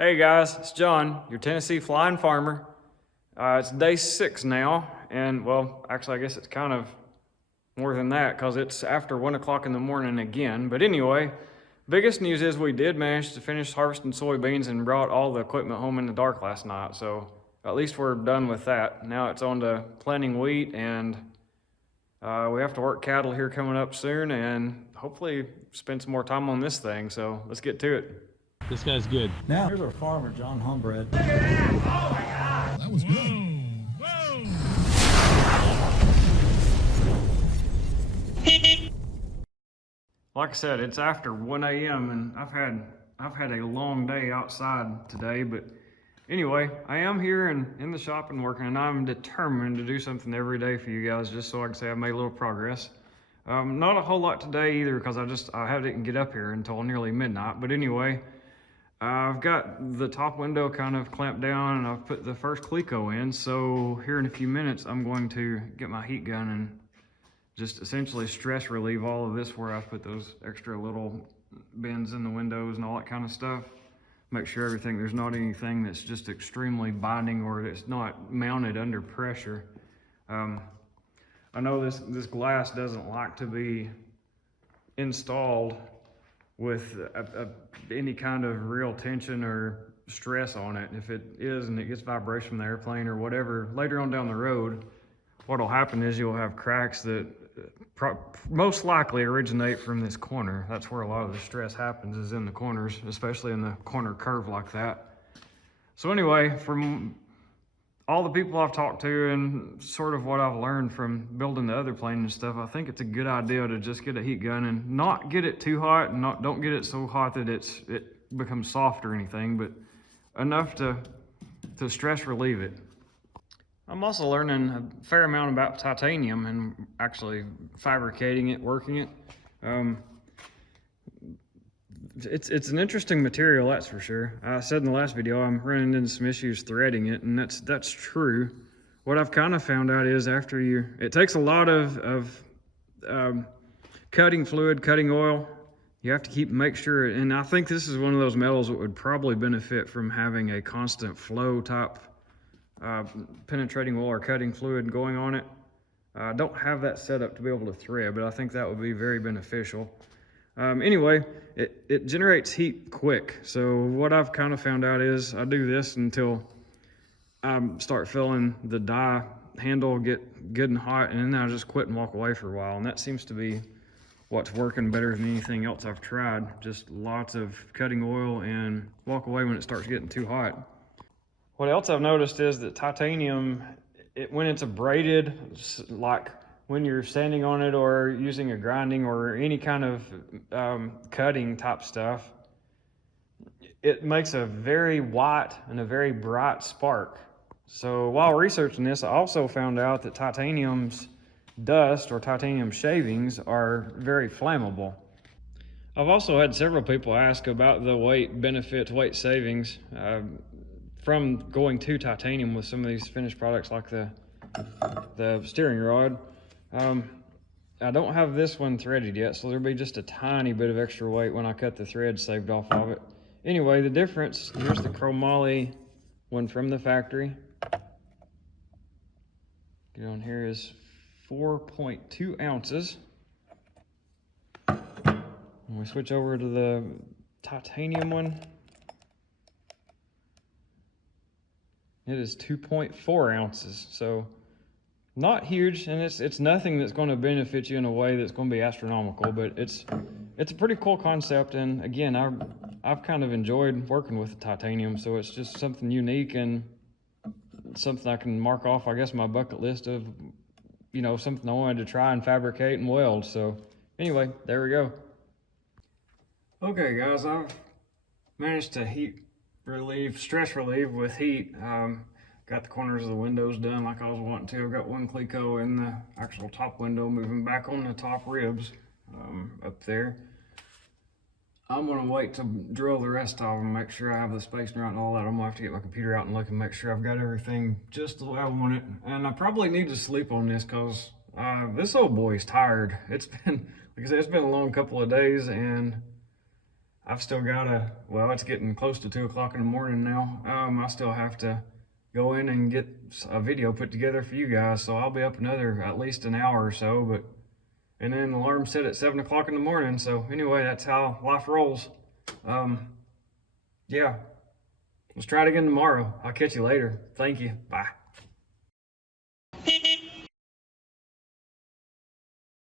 Hey guys, it's John, your Tennessee flying farmer. It's day 6 now, and well, actually I guess it's kind of more than that because it's after 1 o'clock in the morning again. But anyway, biggest news is we did manage to finish harvesting soybeans and brought all the equipment home in the dark last night. So at least we're done with that. Now it's on to planting wheat, and we have to work cattle here coming up soon and hopefully spend some more time on this thing. So let's get to it. This guy's good. Now, here's our farmer, John Homebred. Look at that! Oh my God! That was good. Whoa! Like I said, it's after 1 a.m. and I've had a long day outside today, but anyway, I am here and in the shop and working, and I'm determined to do something every day for you guys just so I can say I've made a little progress. Not a whole lot today either because I didn't get up here until nearly midnight, but anyway, I've got the top window kind of clamped down and I've put the first Cleco in. So here in a few minutes, I'm going to get my heat gun and just essentially stress relieve all of this where I've put those extra little bends in the windows and all that kind of stuff. Make sure there's not anything that's just extremely binding or it's not mounted under pressure. I know this glass doesn't like to be installed with any kind of real tension or stress on it. If it is and it gets vibration from the airplane or whatever, later on down the road, what'll happen is you'll have cracks that most likely originate from this corner. That's where a lot of the stress happens, is in the corners, especially in the corner curve like that. So anyway, from all the people I've talked to and sort of what I've learned from building the other plane and stuff, I think it's a good idea to just get a heat gun and not get it too hot and don't get it so hot that it becomes soft or anything, but enough to stress relieve it. I'm also learning a fair amount about titanium and actually fabricating it, working it. It's an interesting material, that's for sure. I said in the last video I'm running into some issues threading it, and that's true. What I've kind of found out is it takes a lot of cutting fluid, cutting oil. You have to make sure, and I think this is one of those metals that would probably benefit from having a constant flow type penetrating oil or cutting fluid going on it. I don't have that set up to be able to thread, but I think that would be very beneficial. Anyway, it generates heat quick. So what I've kind of found out is I do this until I start feeling the die handle get good and hot, and then I just quit and walk away for a while. And that seems to be what's working better than anything else I've tried. Just lots of cutting oil and walk away when it starts getting too hot. What else I've noticed is that titanium, when it's abraded, like when you're standing on it or using a grinding or any kind of cutting type stuff, it makes a very white and a very bright spark. So while researching this, I also found out that titanium's dust or titanium shavings are very flammable. I've also had several people ask about the weight benefits, weight savings from going to titanium with some of these finished products like the steering rod. I don't have this one threaded yet, so there'll be just a tiny bit of extra weight when I cut the thread saved off of it. Anyway, the difference, here's the chromoly one from the factory. Get on here is 4.2 ounces. When we switch over to the titanium one, it is 2.4 ounces. So not huge, and it's nothing that's going to benefit you in a way that's going to be astronomical, but it's a pretty cool concept. And again, I've kind of enjoyed working with the titanium, so it's just something unique and something I can mark off, I guess, my bucket list of, something I wanted to try and fabricate and weld. So anyway, there we go. Okay guys, I've managed to stress relieve with heat. Got the corners of the windows done like I was wanting to. I've got one Cleco in the actual top window, moving back on the top ribs up there. I'm gonna wait to drill the rest of them, make sure I have the spacing right and all that. I'm gonna have to get my computer out and look and make sure I've got everything just the way I want it. And I probably need to sleep on this because this old boy's tired. It's been, like I said, it's been a long couple of days, and I've still gotta, well, it's getting close to 2 o'clock in the morning now. I still have to go in and get a video put together for you guys. So I'll be up another, at least an hour or so, but, and then the alarm set at 7 o'clock in the morning. So anyway, that's how life rolls. Yeah, let's try it again tomorrow. I'll catch you later. Thank you. Bye.